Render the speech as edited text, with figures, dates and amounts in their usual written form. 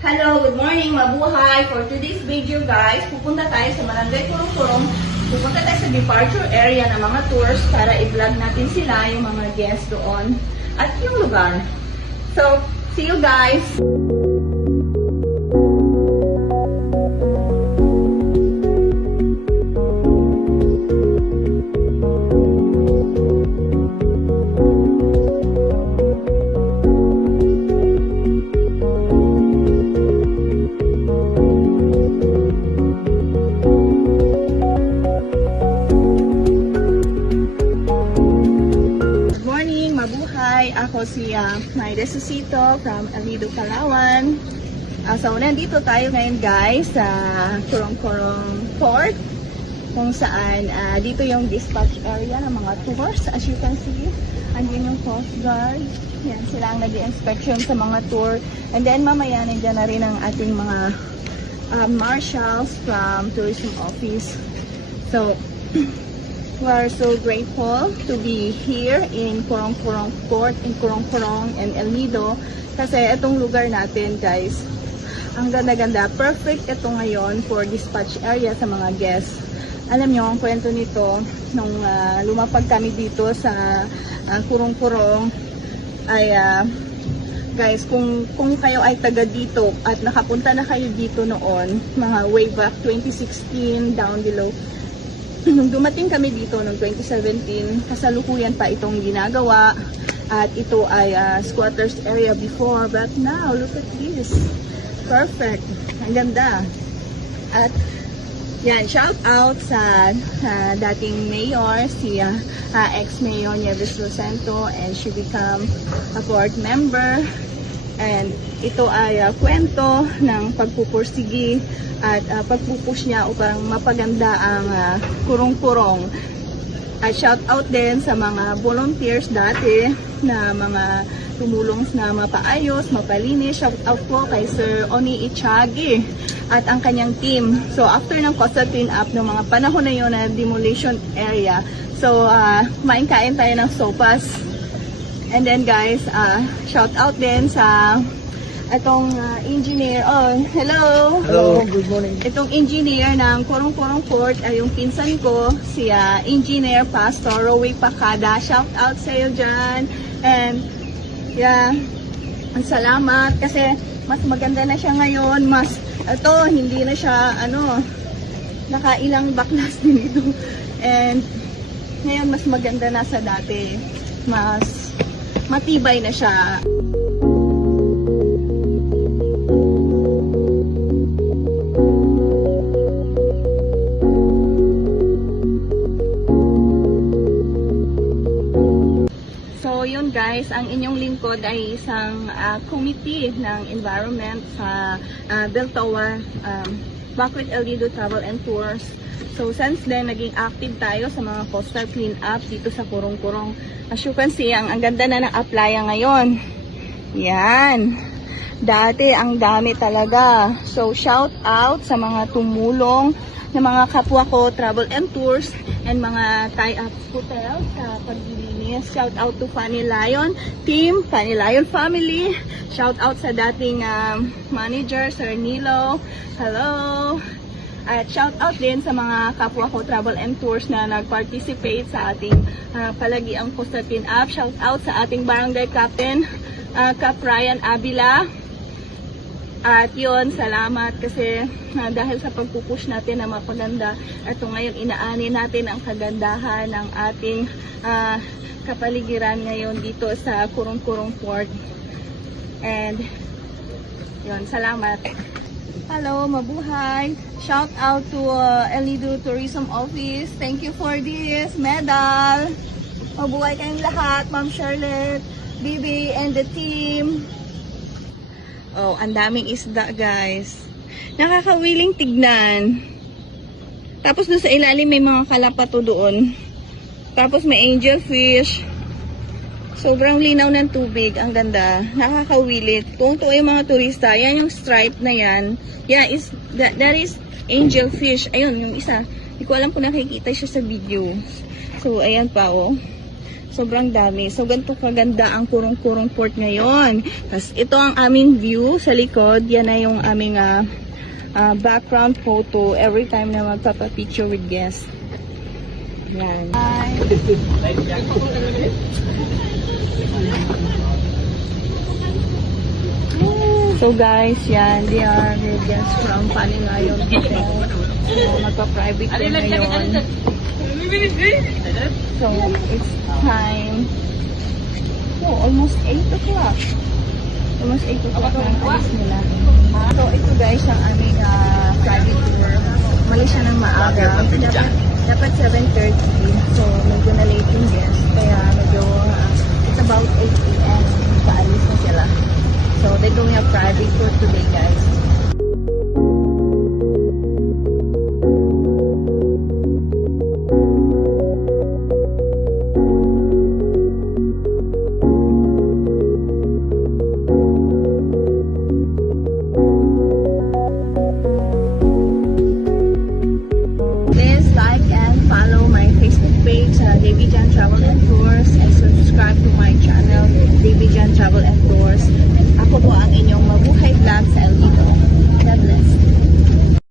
Hello, good morning, mabuhay! For today's video guys, pupunta tayo sa Barangay Kurong-Kurong. Pupunta tayo sa departure area ng mga tours para i-vlog natin sila, yung mga guests doon at yung lugar. So, see you guys! Ako si May Resuscito from Alido, Palawan. So, nandito tayo ngayon guys sa Kurong-Kurong Port kung saan dito yung dispatch area ng mga tours. As you can see, andyan yung Coast Guard. Yan, sila ang nag-inspection sa mga tour. And then mamaya nandiyan na rin ang ating mga marshals from Tourism Office. So, we're so grateful to be here in Kurong-Kurong Port, in Kurong-Kurong and El Nido. Kasi itong lugar natin guys, ang ganda-ganda. Perfect ito ngayon for dispatch area sa mga guests. Alam nyo, ang kwento nito, nung lumapag kami dito sa Kurong-Kurong, ay guys, kung kayo ay taga dito at nakapunta na kayo dito noon, mga way back 2016, down below, nung dumating kami dito noong 2017, kasalukuyan pa itong ginagawa at ito ay squatters area before, but now look at this, perfect, ang ganda. At yan, shout out sa dating mayor, si ex-mayor Nieves Rosento, and she become a board member. And ito ay kwento ng pagpupursigi at pagpupush niya upang mapaganda ang Kurong-Kurong. At shout out din sa mga volunteers dati na mga tumulong na mapaayos, mapalinis. Shout out po kay Sir Oni Ichagi at ang kanyang team. So after ng coastal clean up ng mga panahon na yun na demolition area, so main-kain tayo ng sopas. And then guys, shout out din sa itong engineer. Oh, hello! Hello, good morning. Itong engineer ng Kurong-Kurong Port ay yung pinsan ko, si Engineer Pastor Rowie Pacada. Shout out sa iyo dyan. And yeah, salamat kasi mas maganda na siya ngayon. Mas, ito, hindi na siya, nakailang baklas din ito. And ngayon mas maganda na sa dati. Mas matibay na siya. So yun guys, ang inyong lingkod ay isang committee ng environment sa Beltower, Bacuit El Nido Travel and Tours. So since then, naging active tayo sa mga coastal clean up dito sa Kurong-Kurong. As you can see, ang ganda na ng applyan ngayon. Yan. Dati, ang dami talaga. So shout out sa mga tumulong na mga kapwa ko, travel and tours, and mga tie-up hotel sa paglilinis. Shout out to Funny Lion team, Funny Lion family. Shout out sa dating manager, Sir Nilo. Hello! At shout out din sa mga kapwa ko travel and tours na nag-participate sa ating palagiang coastal clean up. Shout out sa ating barangay captain, Cap Ryan Abila. At yun, salamat kasi dahil sa pagpupush natin na mapaganda, ito ngayon inaani natin ang kagandahan ng ating kapaligiran ngayon dito sa Kurong-Kurong Port. And yun, salamat. Hello, mabuhay. Shout out to El Nido Tourism Office. Thank you for this medal. Mabuhay kayong lahat, Ma'am Charlotte, Bibi, and the team. Oh, ang daming isda, guys. Nakakawiling tignan. Tapos doon sa ilalim may mga kalapato doon. Tapos may angelfish. Sobrang linaw ng tubig. Ang ganda. Nakakawilit. Tuwang-tuwa yung mga turista. Yan yung stripe na yan. Yeah, that is angelfish. Ayun, yung isa. Hindi ko alam kung nakikita siya sa video. So, ayan pa, oh. Sobrang dami. So, ganito kaganda ang Kurong-Kurong Port ngayon. Tapos, ito ang aming view sa likod. Yan na yung aming background photo every time na magpapapicture with guests. Yan. Hi. So guys, yan, they are the guests from Paningayon Hotel. So, magpa-private ko ngayon. So, it's time. Oh, almost 8 o'clock. Almost 8 o'clock na ang alis nila. So, ito guys, ang aming private tour. Mali siya ng maaga. Dapat 7:30. So, medyo na late yung guest. Kaya medyo, it's about 8 p.m. Paalis na sila. So, they're doing a private tour today, guys. Please like and follow my Facebook page, Davy Jan Travel and Tours, and subscribe to my channel, Davy Jan Travel and Tours.